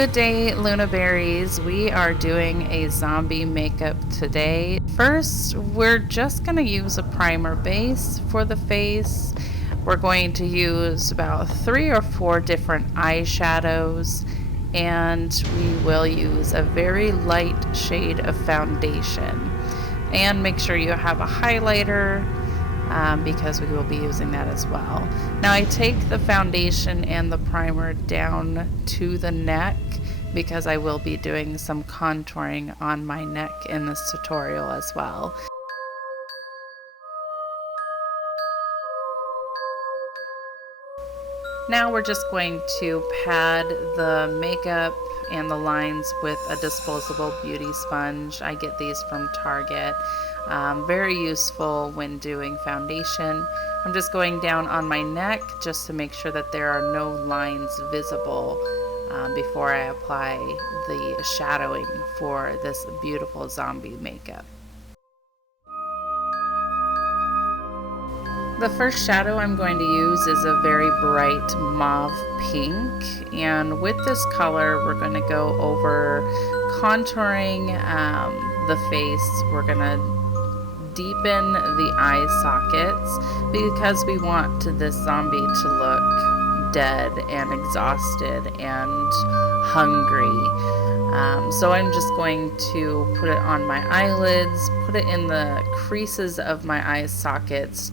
Good day, Lunaberries. We are doing a zombie makeup today. First, we're just going to use a primer base for the face. We're going to use about 3 or 4 different eyeshadows, and we will use a very light shade of foundation. And make sure you have a highlighter because we will be using that as well. Now I take the foundation and the primer down to the neck because I will be doing some contouring on my neck in this tutorial as well. Now we're just going to pad the makeup and the lines with a disposable beauty sponge. I get these from Target. Very useful when doing foundation. I'm just going down on my neck just to make sure that there are no lines visible before I apply the shadowing for this beautiful zombie makeup. The first shadow I'm going to use is a very bright mauve pink, and with this color we're going to go over contouring the face. We're going to deepen the eye sockets because we want this zombie to look dead and exhausted and hungry. So I'm just going to put it on my eyelids, put it in the creases of my eye sockets.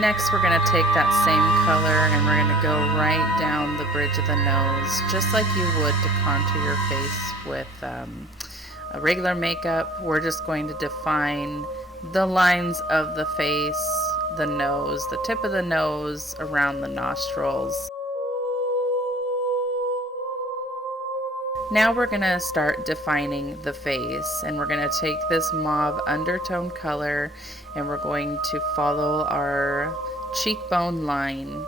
Next, we're going to take that same color and we're going to go right down the bridge of the nose, just like you would to contour your face with a regular makeup. We're just going to define the lines of the face, the nose, the tip of the nose, around the nostrils. Now we're going to start defining the face, and we're going to take this mauve undertone color and we're going to follow our cheekbone line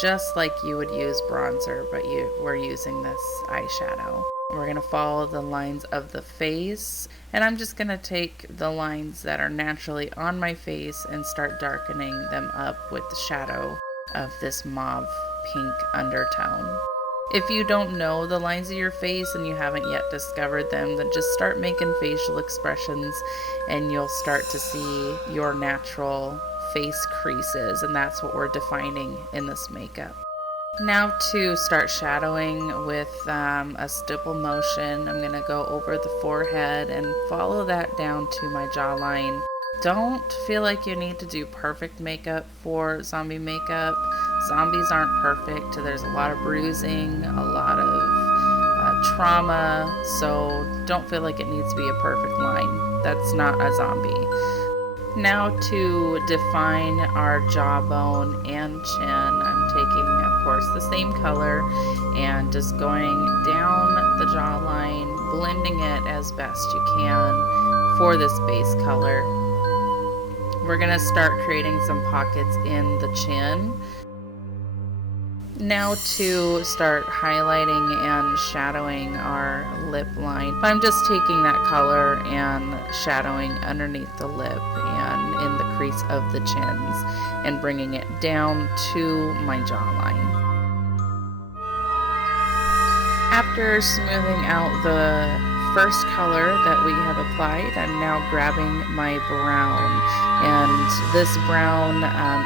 just like you would use bronzer, but we're using this eyeshadow. We're going to follow the lines of the face, and I'm just going to take the lines that are naturally on my face and start darkening them up with the shadow of this mauve pink undertone. If you don't know the lines of your face and you haven't yet discovered them, then just start making facial expressions and you'll start to see your natural face creases, and that's what we're defining in this makeup. Now to start shadowing with a stipple motion, I'm going to go over the forehead and follow that down to my jawline. Don't feel like you need to do perfect makeup for zombie makeup. Zombies aren't perfect. There's a lot of bruising, a lot of trauma, so don't feel like it needs to be a perfect line. That's not a zombie. Now to define our jawbone and chin, I'm taking, of course, the same color and just going down the jawline, blending it as best you can for this base color. We're going to start creating some pockets in the chin. Now to start highlighting and shadowing our lip line. I'm just taking that color and shadowing underneath the lip and in the crease of the chins and bringing it down to my jawline. After smoothing out the first color that we have applied, I'm now grabbing my brown, and this brown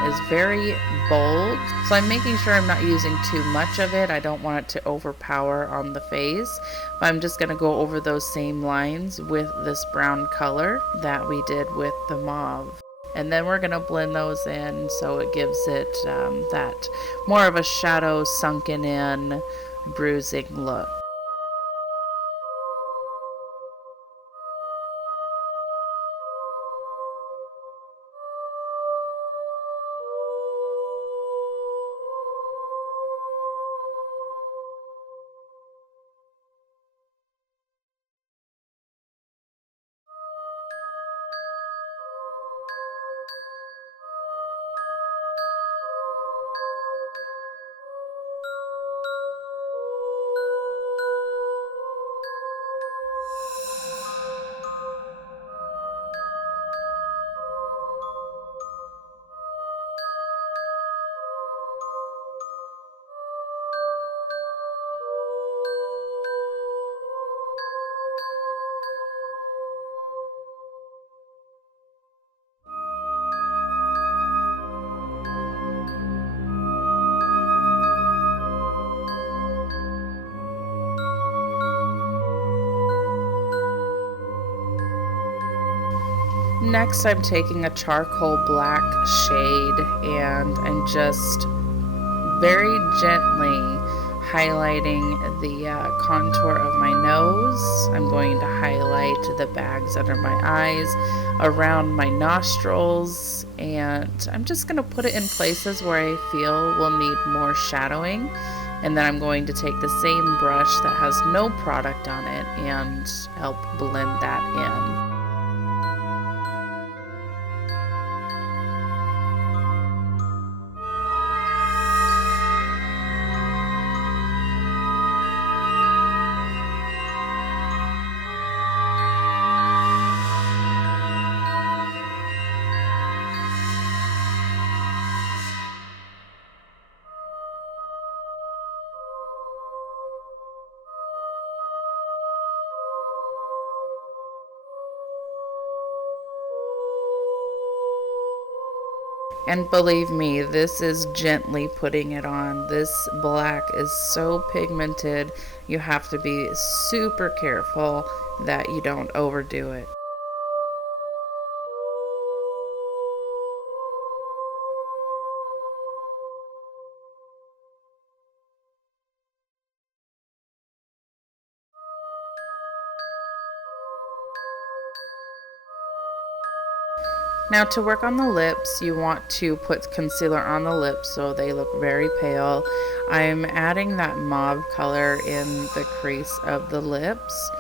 is very bold, so I'm making sure I'm not using too much of it. I don't want it to overpower on the face, but I'm just going to go over those same lines with this brown color that we did with the mauve. And then we're going to blend those in so it gives it that more of a shadow sunken in bruising look. Next, I'm taking a charcoal black shade and I'm just very gently highlighting the contour of my nose. I'm going to highlight the bags under my eyes, around my nostrils, and I'm just going to put it in places where I feel will need more shadowing. And then I'm going to take the same brush that has no product on it and help blend that in. And believe me, this is gently putting it on. This black is so pigmented, you have to be super careful that you don't overdo it. Now to work on the lips, you want to put concealer on the lips so they look very pale. I'm adding that mauve color in the crease of the lips,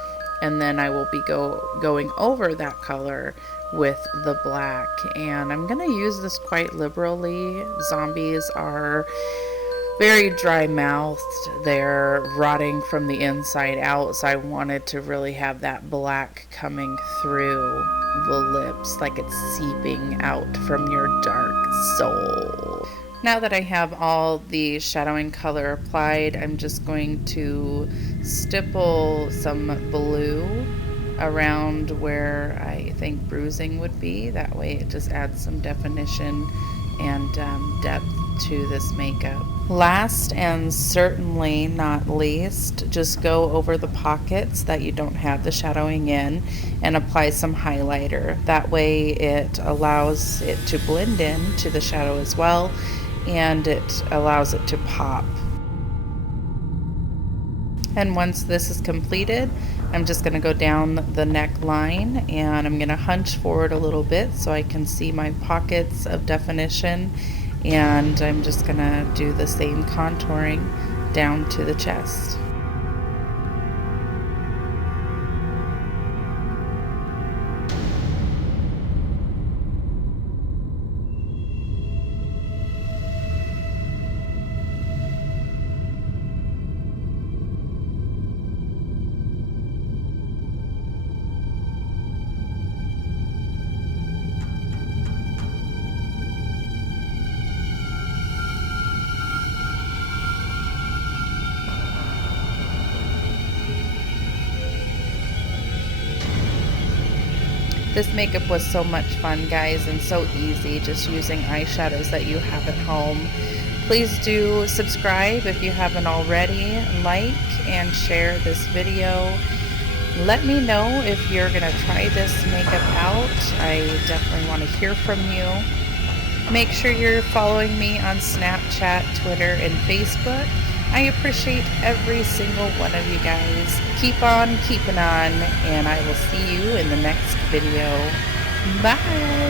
and then I will be going over that color with the black. And I'm going to use this quite liberally. Zombies are very dry mouthed, they're rotting from the inside out, so I wanted to really have that black coming through the lips like it's seeping out from your dark soul. Now that I have all the shadowing color applied, I'm just going to stipple some blue around where I think bruising would be. That way it just adds some definition and depth to this makeup. Last and certainly not least, just go over the pockets that you don't have the shadowing in and apply some highlighter. That way it allows it to blend in to the shadow as well, and it allows it to pop. And once this is completed, I'm just going to go down the neckline and I'm going to hunch forward a little bit so I can see my pockets of definition, and I'm just going to do the same contouring down to the chest. This makeup was so much fun, guys, and so easy, just using eyeshadows that you have at home. Please do subscribe if you haven't already, like and share this video. Let me know if you're gonna try this makeup out. I definitely want to hear from you. Make sure you're following me on Snapchat, Twitter, and Facebook. I appreciate every single one of you guys. Keep on keeping on, and I will see you in the next video. Bye!